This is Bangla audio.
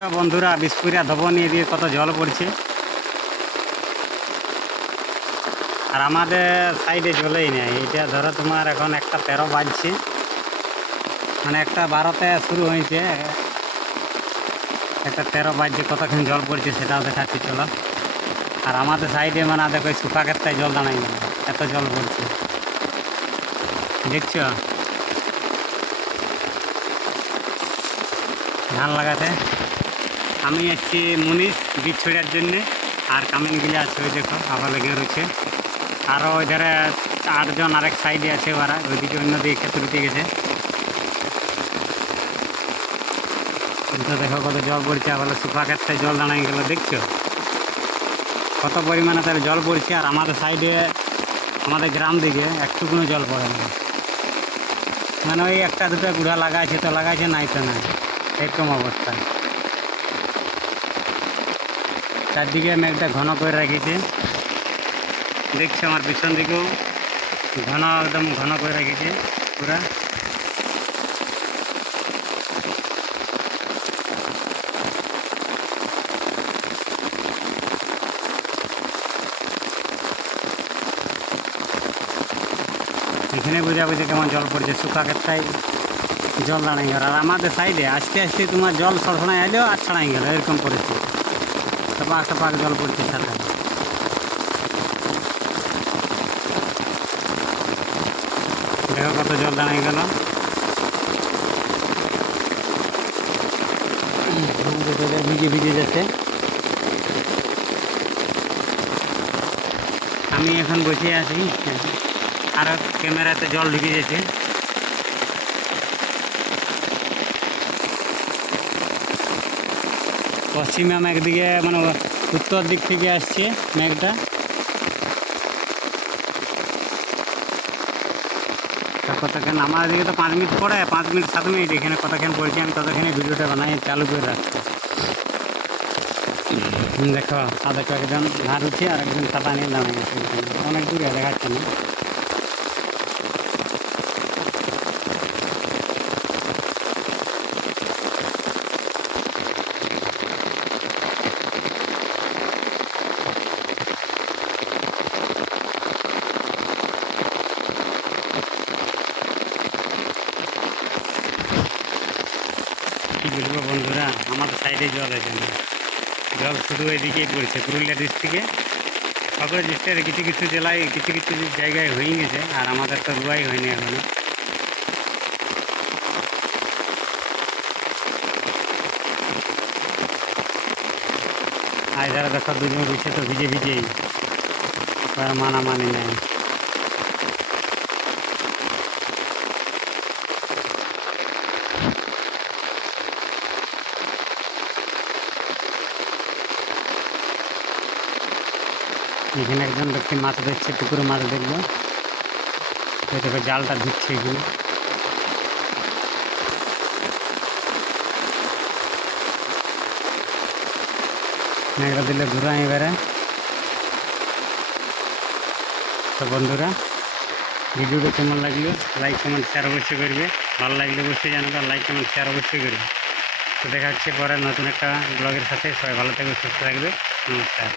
বন্ধুরা বিস্পুরিয়া ধবনী দিয়ে কত জল পড়ছে, আর আমাদের সাইডে জলেই নেই। এটা ধরো তোমার এখন 1:13 বাজছে, মানে 1:12-তে শুরু হয়েছে, 1:13 বাজছে। কতক্ষণ জল পড়ছে সেটাও দেখাচ্ছি চলো। আর আমাদের সাইডে মানে দেখো শুকা ক্ষেত্রে জল দাঁড়াই গেল, এত জল পড়ছে দেখছো। ধান লাগাতে আমি এসছি মুনিশ বীজ ছড়ার জন্যে, আর কামিনগুলি আছে ওই দেখো আবার লেগে রয়েছে। আরও ওই ধারে 8 জন আরেক সাইডে আছে, ওরা ওইদিকে অন্যদিকে ক্ষেত্র দিতে গেছে। তো দেখো কত জল পড়ছে, আবার শুকা ক্ষেত্রে জল দাঁড়াই গেল দেখছো কত পরিমাণে তার জল পড়ছে। আর আমাদের সাইডে আমাদের গ্রাম দিকে একটুকুনো জল পড়ে না, মানে ওই 1-2টা গুড়া লাগাইছে তো লাগাইছে, নাই তো নাই, এরকম অবস্থা। চারদিকে মেঘটা ঘন করে রেখেছে দেখছো, আমার পিছন দিকেও ঘন, একদম ঘন করে রেখেছে পুরা। এখানে বোঝা বুঝে কেমন জল পড়ছে, শুকা ক্ষেত্রায় জল দাঁড়াই গেল। আর আমাদের সাইডে আস্তে আস্তে তোমার জল সরসনায় এলেও আর ছাড়াই গেল, এরকম পড়েছে, সপাক সপাক জল পড়ছে সাথে। দেখো কত জল দাঁড়াই গেল, ভিজে ভিজে যাচ্ছে। আমি এখন বসে আছি, আর ক্যামেরাতে জল ঢুকে গেছে। পশ্চিমা মেঘ দিকে, মানে উত্তর দিক থেকে আসছে মেঘটা। কতক্ষণ আমার দিকে তো 5 মিনিট পরে, 5 মিনিট 7 মিনিট এখানে কতক্ষণ পড়েছি, আমি ততক্ষণে ভিডিওটা বানাই চালু করে রাখছি। দেখো সাদা একজন ধার উঠছে, আর একজন ছাতা নিয়ে দাঁড়িয়ে গেছে, অনেক দূরে দেখাচ্ছে না। কি বলবো বন্ধুরা, আমাদের সাইডে জল আছে না, জল শুধু এদিকেই পড়ছে, পুরুলিয়া ডিস্ট্রিক্টে, বাঁকুড়া ডিস্ট্রিক্টের কিছু কিছু জেলায় কিছু কিছু জায়গায় হয়ে গেছে, আর আমাদের তো রুয়াই হয়নি এখনো। আর যারা দেখো দুজন রয়েছে তো ভিজে ভিজেই, মানামানি নেই। এখানে একজন ব্যক্তি মাছ ধরছে, পুকুরে মাছ দেখবো, দেখো জালটা ধুচ্ছে এখানে। মেঘটা দিলে ঘুরা এবারে। তো বন্ধুরা ভিডিওটা কেমন লাগলো, লাইক কমেন্ট শেয়ার অবশ্যই করবে, ভালো লাগলে অবশ্যই জানাবে, লাইক কমেন্ট শেয়ার অবশ্যই করবে। তো দেখা হচ্ছে পরে নতুন একটা ব্লগের সাথে। সবাই ভালো থাকবে, সুস্থ থাকবে, নমস্কার।